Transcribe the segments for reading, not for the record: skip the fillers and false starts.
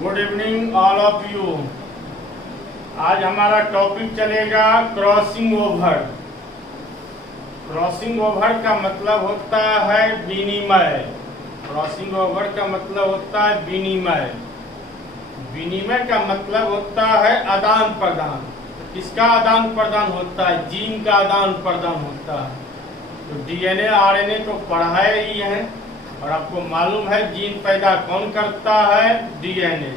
Good evening all of you. आज हमारा topic चलेगा क्रॉसिंग ओवर। क्रॉसिंग ओवर का मतलब होता है विनिमय। क्रॉसिंग ओवर का मतलब होता है विनिमय। विनिमय का मतलब होता है आदान प्रदान। किसका आदान प्रदान होता है? जीन का आदान प्रदान होता है। तो डीएनए आरएनए तो पढ़ाए ही है और आपको मालूम है जीन पैदा कौन करता है? डीएनए।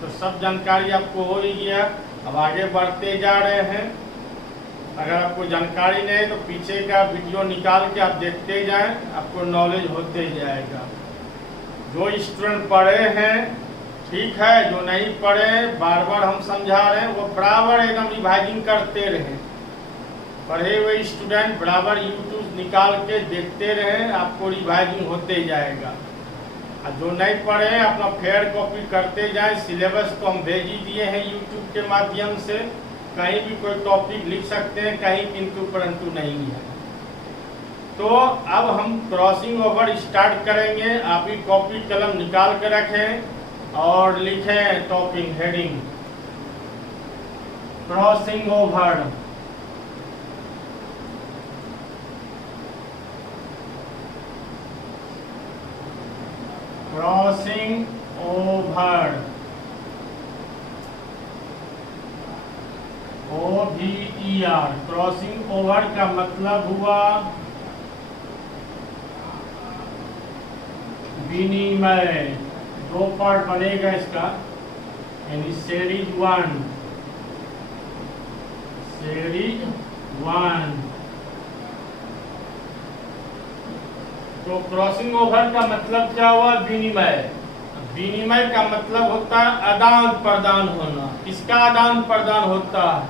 तो सब जानकारी आपको हो रही है। अब आगे बढ़ते जा रहे हैं। अगर आपको जानकारी नहीं है तो पीछे का वीडियो निकाल के आप देखते जाएं, आपको नॉलेज होते जाएगा। जो स्टूडेंट पढ़े हैं ठीक है, जो नहीं पढ़े बार बार हम समझा रहे हैं वो बराबर एकदम रिवाइजिंग करते रहें। पढ़े हुए स्टूडेंट बराबर यूट्यूब निकाल के देखते रहें, आपको रिवाइजिंग होते जाएगा। और जो नहीं पढ़े हैं अपना फेयर कॉपी करते जाएं। सिलेबस तो हम भेज ही दिए हैं यूट्यूब के माध्यम से। कहीं भी कोई टॉपिक लिख सकते हैं, कहीं किंतु परंतु नहीं है। तो अब हम क्रॉसिंग ओवर स्टार्ट करेंगे। आप ही कॉपी कलम निकाल के रखें और लिखें topic heading crossing over. Crossing over OVER। Crossing over का मतलब हुआ विनिमय। दो पार्ट बनेगा इसका, यानी सीरीज 1 सीरीज 1। तो क्रॉसिंग ओवर का मतलब क्या हुआ? विनिमय। विनिमय का मतलब होता है आदान प्रदान होना। किसका आदान प्रदान होता है?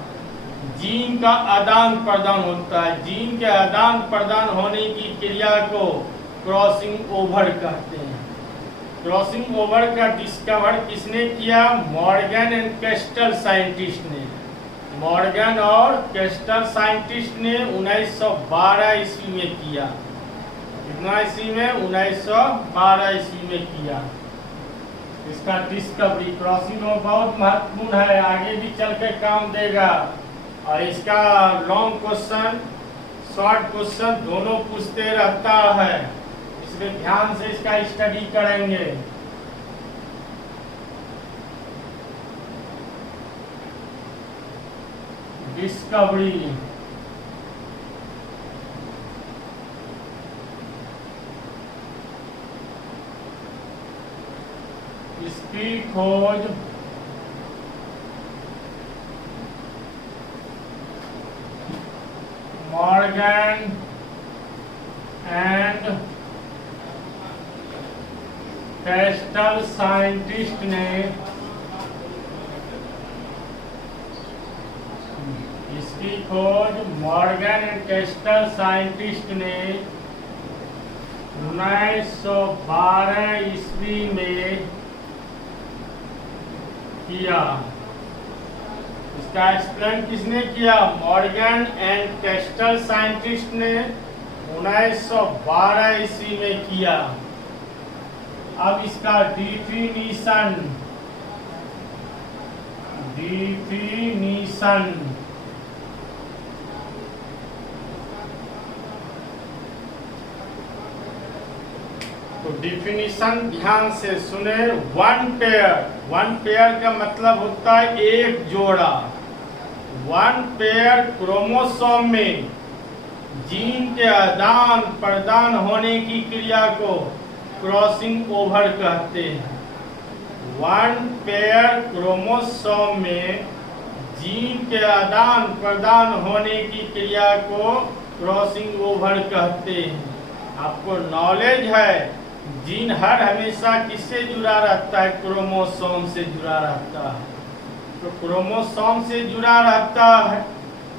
जीन का आदान प्रदान होता है। जीन के आदान प्रदान होने की क्रिया को क्रॉसिंग ओवर कहते हैं। क्रॉसिंग ओवर का डिस्कवर किसने किया? मॉर्गन एंड कैस्टल साइंटिस्ट ने। मॉर्गन और कैस्टल साइंटिस्ट ने 1912 ईस्वी में किया। कितना ईस्वी में? 1912 ईस्वी में किया इसका डिस्कवरी। क्रॉसिंग ओवर बहुत महत्वपूर्ण है, आगे भी चल के काम देगा। और इसका लॉन्ग क्वेश्चन शॉर्ट क्वेश्चन दोनों पूछते रहता है, इसलिए ध्यान से इसका स्टडी करेंगे। डिस्कवरी इसकी खोज मॉर्गन एंड कैस्टल साइंटिस्ट ने इसकी खोज मॉर्गन एंड कैस्टल साइंटिस्ट ने 1912 ईस्वी में किया। इसका एक्सप्लेन किसने किया? मॉर्गन एंड कैस्टल साइंटिस्ट ने 1912 ईस्वी में किया। अब इसका डिफिनीशन तो डिफिनीशन ध्यान से सुने। वन पेयर का मतलब होता है एक जोड़ा। वन पेयर क्रोमोसोम में जीन के आदान प्रदान होने की क्रिया को क्रॉसिंग ओवर कहते हैं। वन पेयर क्रोमोसोम में जीन के आदान प्रदान होने की क्रिया को क्रॉसिंग ओवर कहते हैं। आपको नॉलेज है जीन हर हमेशा किससे जुड़ा रहता है? क्रोमोसोम से जुड़ा रहता है। तो क्रोमोसोम से जुड़ा रहता है।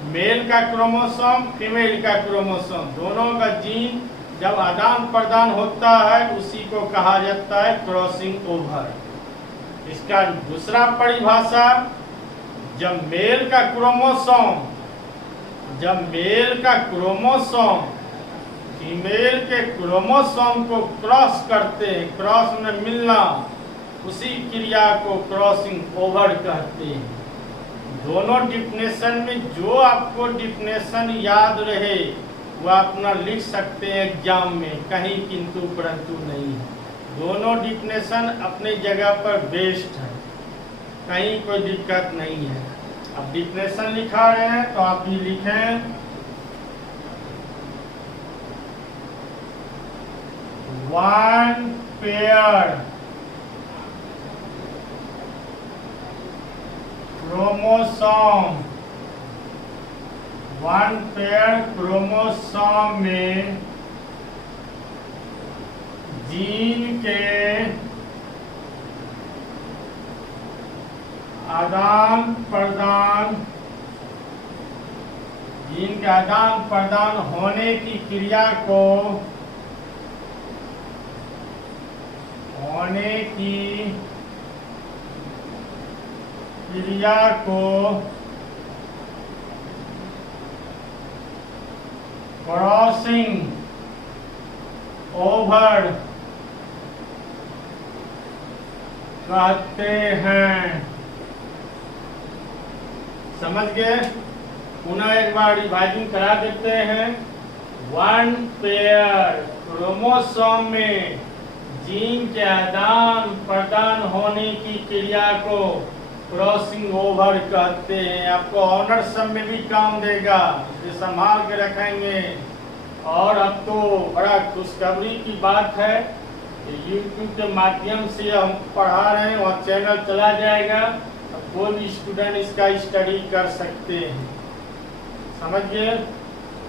मेल का क्रोमोसोम, फीमेल का क्रोमोसोम, दोनों का जीन जब आदान प्रदान होता है उसी को कहा जाता है क्रॉसिंग ओवर। इसका दूसरा परिभाषा, जब मेल का क्रोमोसोम फीमेल के क्रोमोसोम को क्रॉस करते हैं, क्रॉस में मिलना, उसी क्रिया को क्रॉसिंग ओवर कहते हैं। दोनों डिफिनेशन में जो आपको डिफिनेशन याद रहे वो अपना लिख सकते हैं एग्जाम में, कहीं किंतु परंतु नहीं है। दोनों डिफिनेशन अपने जगह पर बेस्ट है, कहीं कोई दिक्कत नहीं है। अब डिफिनेशन लिखा रहे हैं तो आप भी लिखें, one pair chromosome, one pair chromosome में जीन के आदान प्रदान, जीन के आदान प्रदान होने की क्रिया को, होने की क्रिया को क्रॉसिंग ओवर कहते हैं। समझ गए? पुनः एक बार रिवाइजिंग करा देते हैं। वन पेयर क्रोमोसोम में जीन के आदान प्रदान होने की क्रिया को क्रॉसिंग ओवर कहते हैं। आपको ऑनर सब में भी काम देगा, इसे संभाल के रखेंगे। और अब तो बड़ा खुशखबरी की बात है, यूट्यूब के माध्यम से हम पढ़ा रहे हैं, वहाँ चैनल चला जाएगा, कोई भी स्टूडेंट इसका स्टडी कर सकते हैं। समझिए,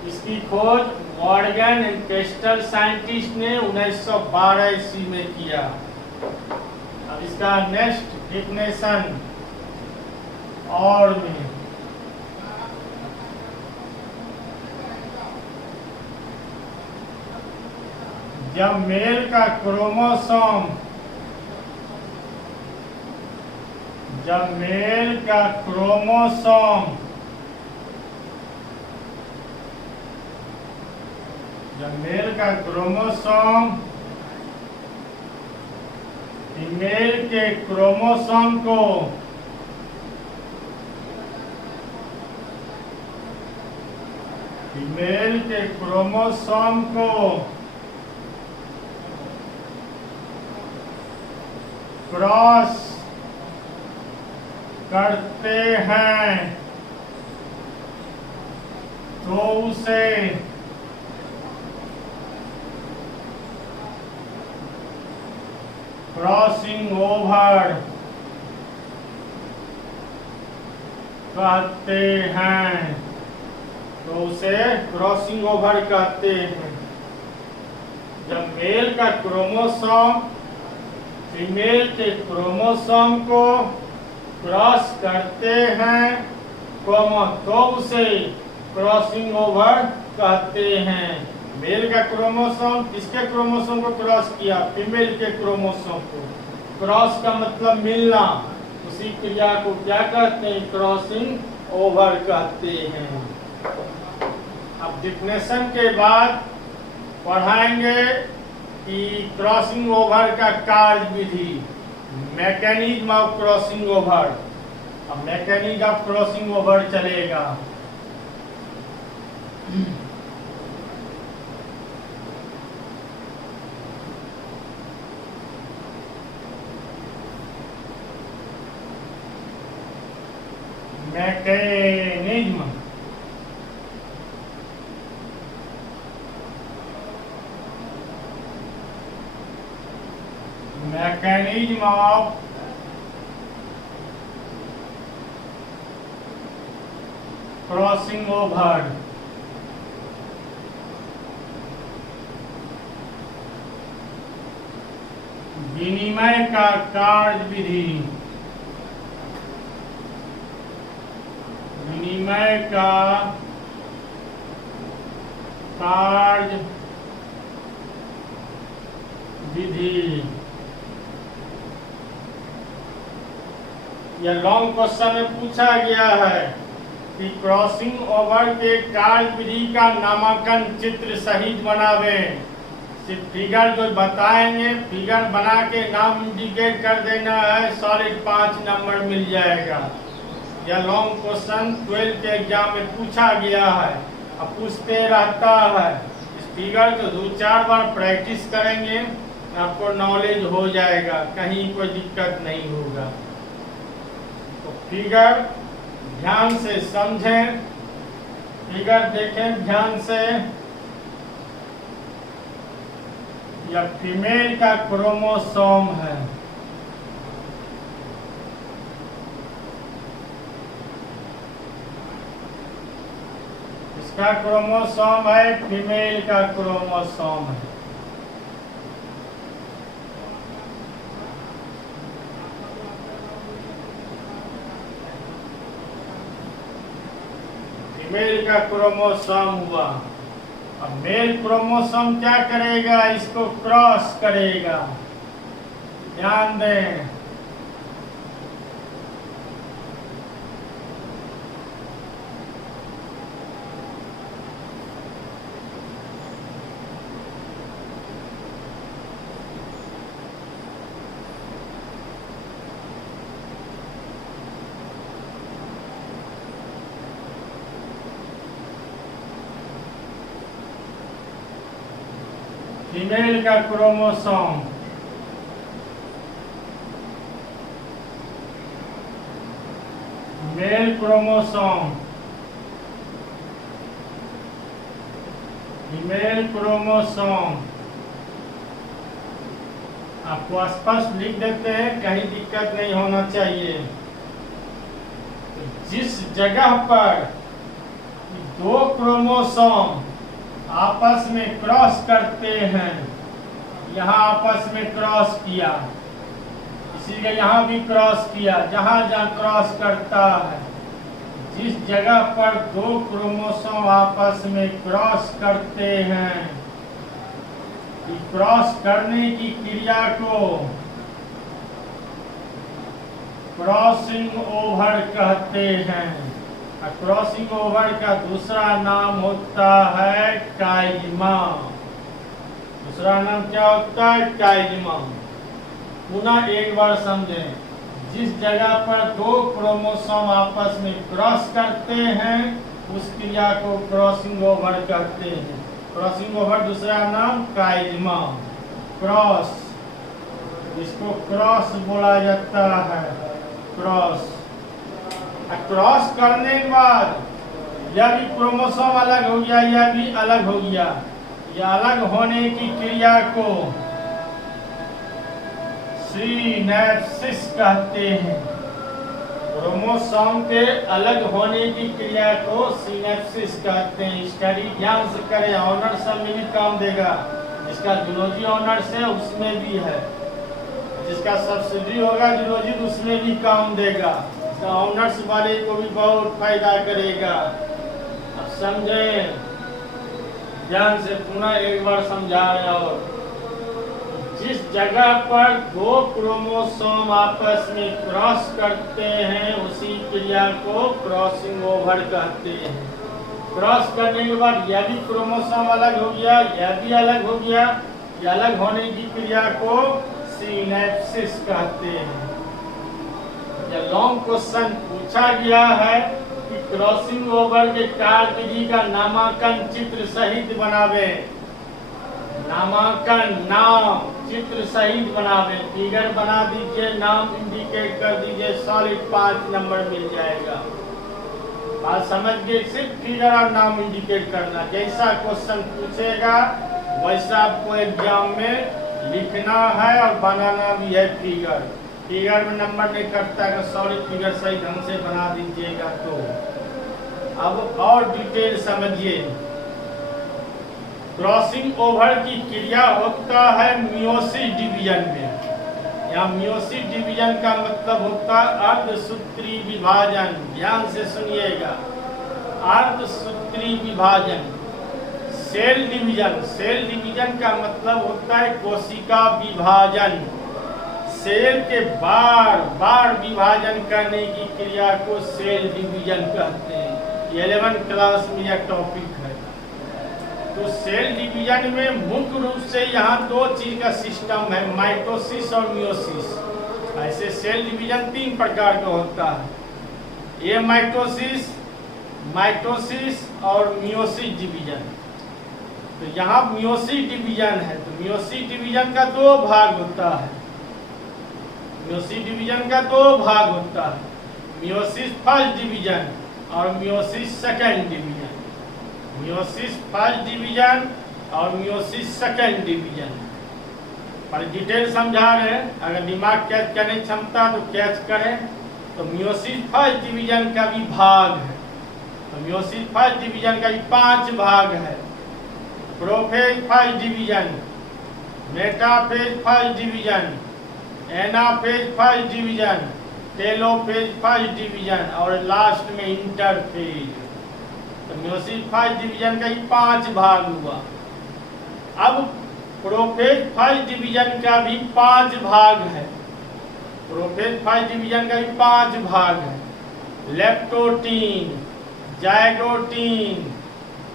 इसकी खोज मॉर्गन एंड पेस्टल साइंटिस्ट ने 1912 ईस्वी में किया। अब इसका नेक्स्ट डिफिनेशन और में जब मेल का क्रोमोसोम, जब मेल का क्रोमोसोम, जब मेल का क्रोमोसोम फीमेल के क्रोमोसोम को फीमेल के क्रोमोसोम को क्रॉस करते हैं तो उसे क्रॉसिंग ओवर कहते हैं, तो उसे क्रॉसिंग ओवर कहते हैं। जब मेल का क्रोमोसोम फीमेल के क्रोमोसोम को क्रॉस करते हैं तो उसे क्रॉसिंग ओवर कहते हैं। मेल का क्रोमोसोम किसके क्रोमोसोम को क्रॉस किया? फीमेल के क्रोमोसोम को। क्रॉस का मतलब मिलना, उसी क्रिया को क्या कहते हैं? क्रॉसिंग ओवर कहते हैं। अब डिफिनेशन के बाद पढ़ाएंगे कि क्रॉसिंग ओवर का कार्य विधि, मैकेनिज्म ऑफ क्रॉसिंग ओवर। अब मैकेनिज्म ऑफ क्रॉसिंग ओवर चलेगा। Mechanism, mechanism of crossing over. विनिमय का कार्य विधि, विनिमय का कार्य विधि। यह लॉन्ग क्वेश्चन में पूछा गया है कि क्रॉसिंग ओवर के कार्य विधि का नामांकन चित्र सहित बनावे। सिर्फ फिगर जो बताएंगे, फिगर बना के नाम इंडिकेट कर देना है, सॉलिड 5 नंबर मिल जाएगा। यह लॉन्ग क्वेश्चन 12 के एग्जाम में पूछा गया है, अब पूछते रहता है। इस फिगर को 2-4 बार प्रैक्टिस करेंगे, आपको नॉलेज हो जाएगा, कहीं कोई दिक्कत नहीं होगा। तो फिगर ध्यान से समझें, फिगर देखें ध्यान से। यह फीमेल का क्रोमोसोम है। इसका क्रोमोसोम है, फीमेल का क्रोमोसोम है। फीमेल का क्रोमोसोम हुआ। अब मेल क्रोमोसोम क्या करेगा, इसको क्रॉस करेगा। ध्यान दें, फीमेल का chromosome male chromosome, female chromosome. आपको स्पष्ट लिख देते हैं, कहीं दिक्कत नहीं होना चाहिए। जिस जगह पर 2 क्रोमोसोम आपस में क्रॉस करते हैं, यहाँ आपस में क्रॉस किया, इसीलिए यहाँ भी क्रॉस किया। जहाँ जहाँ क्रॉस करता है, जिस जगह पर 2 क्रोमोसोम आपस में क्रॉस करते हैं, क्रॉस करने की क्रिया को क्रॉसिंग ओवर कहते हैं। क्रॉसिंग ओवर का दूसरा नाम होता है काइजिमा। दूसरा नाम क्या होता है, काइजिमा। पुनः एक बार समझें, जिस जगह पर 2 क्रोमोसोम आपस में क्रॉस करते हैं, उस क्रिया को क्रॉसिंग ओवर कहते हैं। क्रॉसिंग ओवर दूसरा नाम काइजिमा। क्रॉस, इसको क्रॉस बोला जाता है, क्रॉस। क्रॉस करने के बाद यह भी क्रोमोसोम अलग हो गया, यह भी अलग हो गया। यह अलग होने की क्रिया को सिनैप्सिस कहते हैं। क्रोमोसोम के अलग होने की क्रिया को सिनैप्सिस कहते हैं। स्टडी ध्यान से करें, ऑनर्स में भी काम देगा। जिसका जूलॉजी ऑनर्स है उसमें भी है, जिसका सब्सिडी होगा जूलॉजी उसमें भी काम देगा। ऑनर्स वाले को भी बहुत फायदा करेगा। अब समझें ध्यान से, पुनः एक बार समझा रहे हो। जिस जगह पर 2 क्रोमोसोम आपस में क्रॉस करते हैं, उसी क्रिया को क्रॉसिंग ओवर कहते हैं। क्रॉस करने के बाद यह भी क्रोमोसोम अलग हो गया, यह भी अलग हो गया। यह अलग होने की क्रिया को सिनैप्सिस कहते हैं। लॉन्ग क्वेश्चन पूछा गया है कि क्रॉसिंग ओवर के कार्य विधि का नामांकन चित्र सहित बनावे। नामांकन, नाम चित्र सहित बनावे। फिगर बना दीजिए, नाम इंडिकेट कर दीजिए, सॉलिड 5 नंबर मिल जाएगा। बात समझ गए, सिर्फ फिगर और नाम इंडिकेट करना। जैसा क्वेश्चन पूछेगा वैसा आपको एग्जाम में लिखना है और बनाना भी है। फिगर में नंबर नहीं कटता है, सॉलिड फिगर सही ढंग से बना दीजिएगा। तो अब और डिटेल समझिए। क्रॉसिंग ओवर की क्रिया होता है मियोसिस डिवीजन में। यहाँ मियोसिस डिवीजन का मतलब होता है अर्धसूत्री विभाजन। ध्यान से सुनिएगा, अर्धसूत्री विभाजन। सेल डिवीजन, सेल डिवीजन का मतलब होता है कोशिका विभाजन। सेल के बार बार विभाजन करने की क्रिया को सेल डिवीजन कहते हैं। 11th क्लास में यह टॉपिक है। तो सेल डिवीजन में मुख्य रूप से यहाँ दो चीज का सिस्टम है, माइटोसिस और मियोसिस। ऐसे सेल डिवीजन 3 प्रकार का होता है, ये माइटोसिस और मियोसिस डिवीजन। तो यहाँ मियोसिस डिवीजन है, तो मियोसिस डिवीजन का 2 भाग होता है। मियोसिस डिवीजन का 2 भाग होता है, मियोसिस फर्स्ट डिवीजन और meiosis second division. Meiosis first division और मियोसिस सेकंड डिवीजन पर डिटेल समझा रहे हैं, अगर दिमाग कैच करने की क्षमता तो कैच करें। तो मियोसिस फर्स्ट डिवीजन का भी भाग है, तो मियोसिस फर्स्ट डिवीजन का भी 5 भाग है। Prophase first division, metaphase first division, anaphase first division, telophase first division और लास्ट में इंटरफेज। तो मियोसिस फर्स्ट डिवीजन का ही 5 भाग हुआ। अब प्रोफेज फर्स्ट डिवीजन का भी 5 भाग है। प्रोफेज फर्स्ट डिवीजन का भी 5 भाग है, लेप्टोटीन, जाइगोटीन,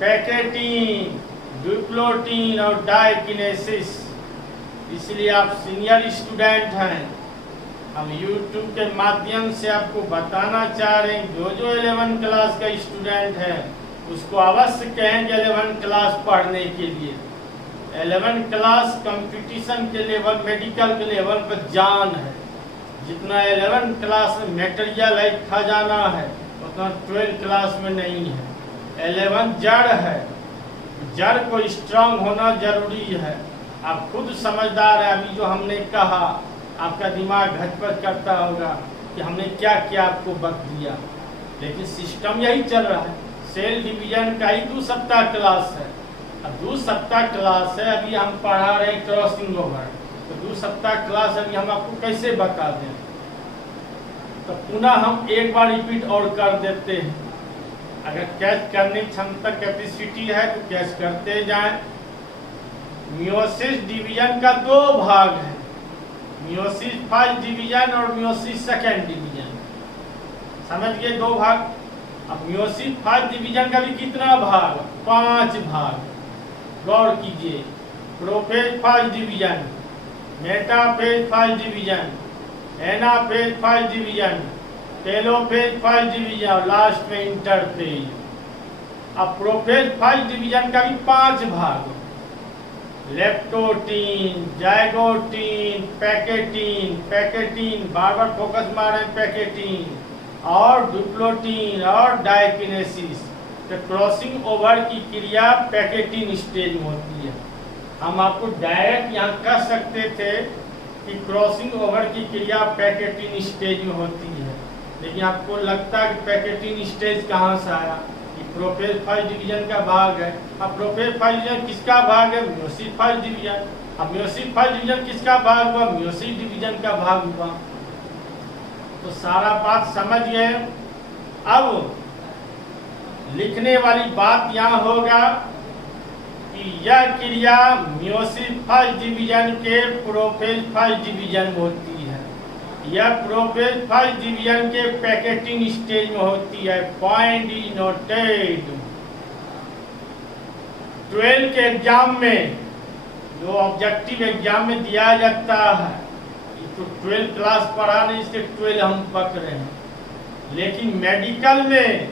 पैकेटीन, डिप्लोटीन और डाइकिनेसिस। इसलिए आप सीनियर स्टूडेंट हैं, हम YouTube के माध्यम से आपको बताना चाह रहे हैं, जो 11 क्लास का स्टूडेंट है उसको अवश्य कहेंगे 11 क्लास पढ़ने के लिए। 11 क्लास कंपटीशन के लेवल, मेडिकल के लेवल पर जान है। जितना 11 क्लास में मटेरियल है, खजाना है, उतना 12 क्लास में नहीं है। 11 जड़ है, जड़ को स्ट्रांग होना जरूरी है। आप खुद समझदार है, अभी जो हमने कहा आपका दिमाग घचपच करता होगा कि हमने क्या क्या आपको बक दिया, लेकिन सिस्टम यही चल रहा है। सेल डिवीजन का ही 2 सप्ताह क्लास है। अब 2 सप्ताह क्लास है, अभी हम पढ़ा रहे हैं क्रॉसिंग ओवर, तो 2 सप्ताह क्लास अभी हम आपको कैसे बता दें। तो पुनः हम एक बार रिपीट और कर देते हैं, अगर कैच करने की क्षमता कैपेसिटी है तो कैच करते जाएं। मियोसिस डिवीजन का 2 भाग है, मियोसिस फर्स्ट डिवीजन और मियोसिस सेकंड डिवीजन। समझ गए 2 भाग। अब मियोसिस फर्स्ट डिवीजन का भी कितना भाग? 5 भाग। गौर कीजिए, prophase first division, metaphase first division, anaphase first division, telophase first division और लास्ट में इंटरफेज। अब प्रोफेज फर्स्ट डिवीजन का भी 5 भाग, लेप्टोटीन, जाइगोटीन, पैकेटीन, बार बार फोकस मारे पैकेटीन, और डिप्लोटीन और डाइकिनेसिस। तो क्रॉसिंग ओवर की क्रिया पैकेटीन स्टेज में होती है। हम आपको डायरेक्ट यहाँ कह सकते थे कि क्रॉसिंग ओवर की क्रिया पैकेटीन स्टेज में होती है, लेकिन आपको लगता है कि पैकेटीन स्टेज कहाँ से आया? प्रोफेज फर्स्ट डिवीजन का भाग है। अब प्रोफेज फर्स्ट डिवीजन किसका भाग है? Meiosis first division. अब मियोसिस फर्स्ट डिवीजन किसका भाग हुआ? मियोसिस डिवीजन का भाग हुआ। तो सारा बात समझ गए। अब लिखने वाली बात यहाँ होगा कि यह क्रिया मियोसिस फर्स्ट डिवीजन के प्रोफेज फर्स्ट डिवीजन में होती है, यह प्रोफेज फर्स्ट डिवीजन के पैकेटिंग स्टेज में होती है। Point is noted. 12 के एग्जाम में जो ऑब्जेक्टिव एग्जाम में दिया जाता है, तो 12 क्लास पढ़ा नहीं, इसके 12 हम पक रहे हैं, लेकिन मेडिकल में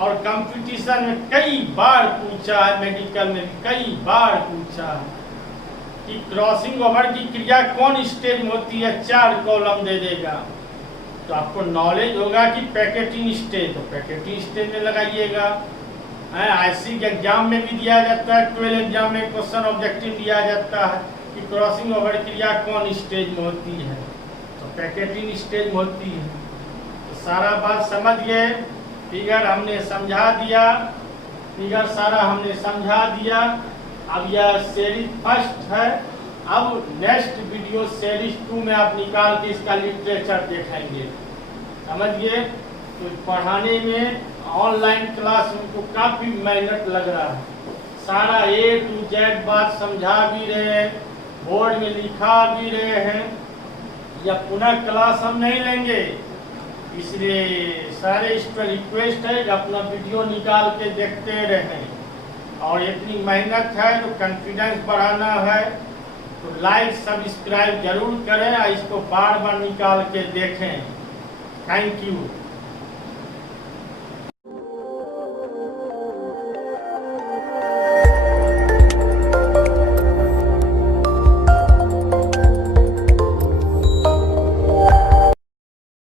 और कंपटीशन में कई बार पूछा है, मेडिकल में कई बार पूछा है कि क्रॉसिंग ओवर की क्रिया कौन स्टेज में होती है। 4 कॉलम दे देगा, तो आपको नॉलेज होगा कि पैकेटिंग स्टेज, तो पैकेटिंग स्टेज में लगाइएगा। आईसी के एग्जाम में भी दिया जाता है, 12 एग्जाम में क्वेश्चन ऑब्जेक्टिव दिया जाता है कि क्रॉसिंग ओवर क्रिया कौन स्टेज में होती है, तो पैकेटिंग स्टेज में होती है। तो सारा बात समझ गए। फिगर हमने समझा दिया, फिगर सारा हमने समझा दिया। अब यह सीरीज फर्स्ट है, अब नेक्स्ट वीडियो सीरीज 2 में आप निकाल के इसका लिटरेचर देखेंगे। समझ गए। तो पढ़ाने में ऑनलाइन क्लास उनको काफ़ी मेहनत लग रहा है, सारा A to Z बात समझा भी रहे हैं, बोर्ड में लिखा भी रहे हैं। या पुनः क्लास हम नहीं लेंगे, इसलिए सारे इस पर रिक्वेस्ट है कि अपना वीडियो निकाल के देखते रहें। और इतनी मेहनत है तो कॉन्फिडेंस बढ़ाना है, तो लाइक सब्सक्राइब जरूर करें और इसको बार बार निकाल के देखें। Thank you.